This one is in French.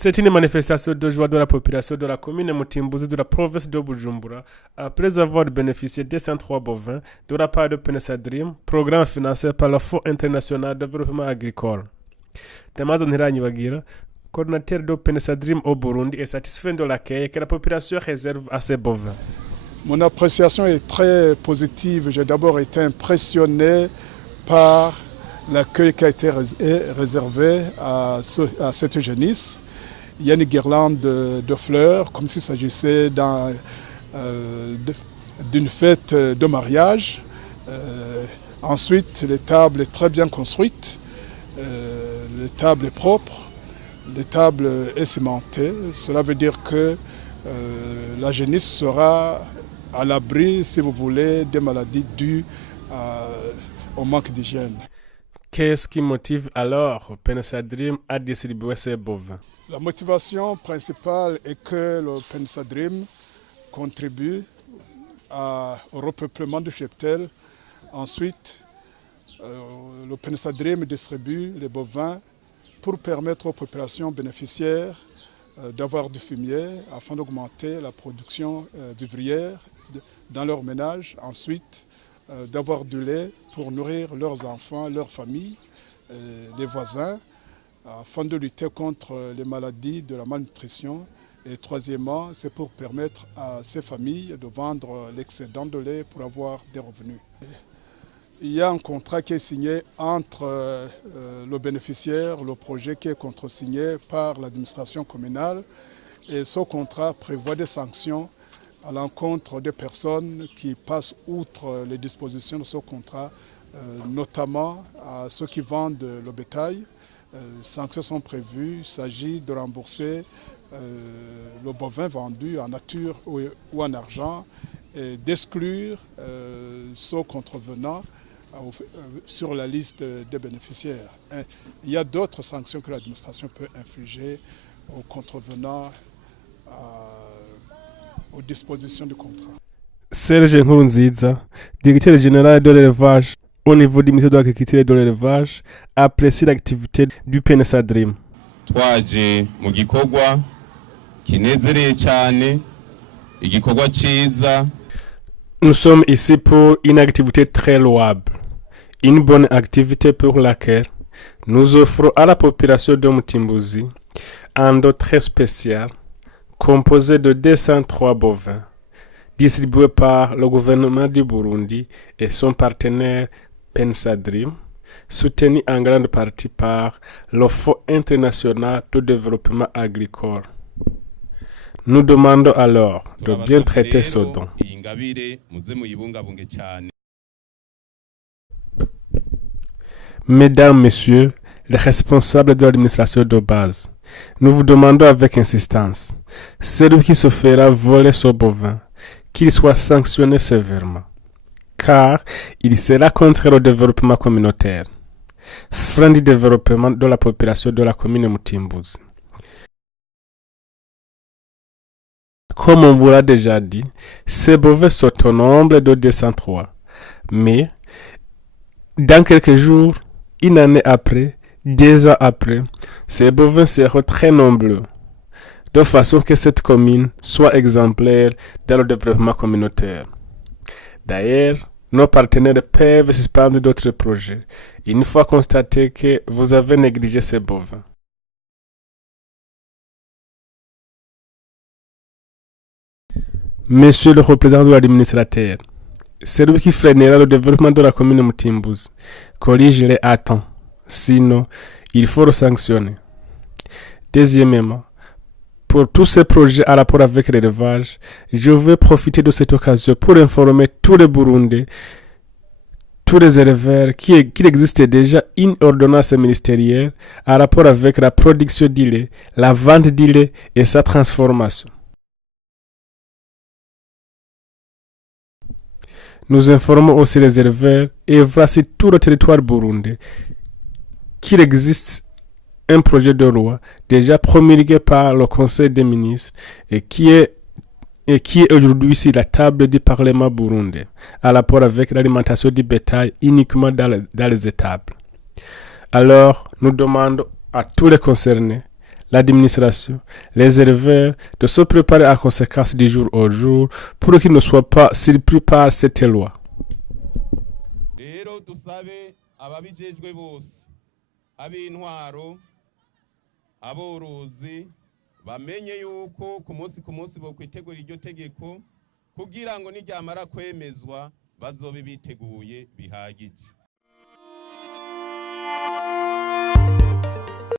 C'est une manifestation de joie de la population de la commune Mutimbuzi de la province de Bujumbura après avoir bénéficié des 103 bovins de la part de PNSA Dream, programme financé par le Fonds international de développement agricole. Tamaza Ntiranyibagira, coordinateur de PNSA Dream au Burundi, est satisfait de l'accueil que la population réserve à ces bovins. Mon appréciation est très positive. J'ai d'abord été impressionné par l'accueil qui a été réservé à cette jeunesse. Il y a une guirlande de fleurs, comme s'il s'agissait d'une fête de mariage. Ensuite, l'étable est très bien construite, l'étable est propre, l'étable est cimentée. Cela veut dire que la jeunesse sera à l'abri, si vous voulez, des maladies dues au manque d'hygiène. Qu'est-ce qui motive alors PNSA Dream à distribuer ces bovins? La motivation principale est que le PNSA Dream contribue au repeuplement du cheptel. Ensuite, le PNSA Dream distribue les bovins pour permettre aux populations bénéficiaires d'avoir du fumier afin d'augmenter la production vivrière dans leur ménage. Ensuite, d'avoir du lait pour nourrir leurs enfants, leurs familles, les voisins, afin de lutter contre les maladies de la malnutrition. Et troisièmement, c'est pour permettre à ces familles de vendre l'excédent de lait pour avoir des revenus. Il y a un contrat qui est signé entre le bénéficiaire, le projet qui est contresigné par l'administration communale. Et ce contrat prévoit des sanctions à l'encontre des personnes qui passent outre les dispositions de ce contrat, notamment à ceux qui vendent le bétail. Sanctions sont prévues, il s'agit de rembourser le bovin vendu en nature ou en argent et d'exclure ceux contrevenants sur la liste des bénéficiaires. Il y a d'autres sanctions que l'administration peut infliger aux contrevenants aux dispositions du contrat. Serge Nkurunziza, directeur général de l'élevage au niveau du ministère de l'Agriculture et de l'Élevage, apprécie l'activité du PNSA Dream. Twaje mu gikorwa kinezereye cyane, igikorwa ciza. Nous sommes ici pour une activité très louable, une bonne activité pour laquelle nous offrons à la population de Mutimbuzi un dos très spécial composé de 203 bovins distribués par le gouvernement du Burundi et son partenaire PNSA Dream, soutenu en grande partie par le Fonds international de développement agricole. Nous demandons alors de bien traiter ce don. Mesdames, Messieurs, les responsables de l'administration de base, nous vous demandons avec insistance, celui qui se fera voler ce bovin, qu'il soit sanctionné sévèrement, car il sera contraire au développement communautaire, frein du développement de la population de la commune Mutimbuzi. Comme on vous l'a déjà dit, ces bovins sont au nombre de 203, mais dans quelques jours, une année après, 2 ans après, ces bovins seront très nombreux, de façon que cette commune soit exemplaire dans le développement communautaire. D'ailleurs, nos partenaires peuvent suspendre d'autres projets une fois constaté que vous avez négligé ces bovins. Monsieur le représentant de l'administrateur, celui qui freinera le développement de la commune Mutimbuzi, corrige-les à temps. Sinon, il faut le sanctionner. Deuxièmement, pour tous ces projets à rapport avec l'élevage, je veux profiter de cette occasion pour informer tous les Burundais, tous les éleveurs qu'il existe déjà une ordonnance ministérielle à rapport avec la production du lait, la vente du lait et sa transformation. Nous informons aussi les éleveurs et voici tout le territoire burundais qu'il existe un projet de loi déjà promulgué par le Conseil des ministres et qui est aujourd'hui sur la table du Parlement burundais à rapport avec l'alimentation du bétail uniquement dans les étables. Alors, nous demandons à tous les concernés l'administration, les éleveurs de se préparer à conséquence du jour au jour pour qu'ils ne soient pas surpris par cette loi. Rero dusabe ababijejwe bose ab'intwaro aborozi bamenye yuko ku munsi bo kwitegura iryo tegeko kugira ngo niryamara kwemezwa bazobe biteguye bihagije.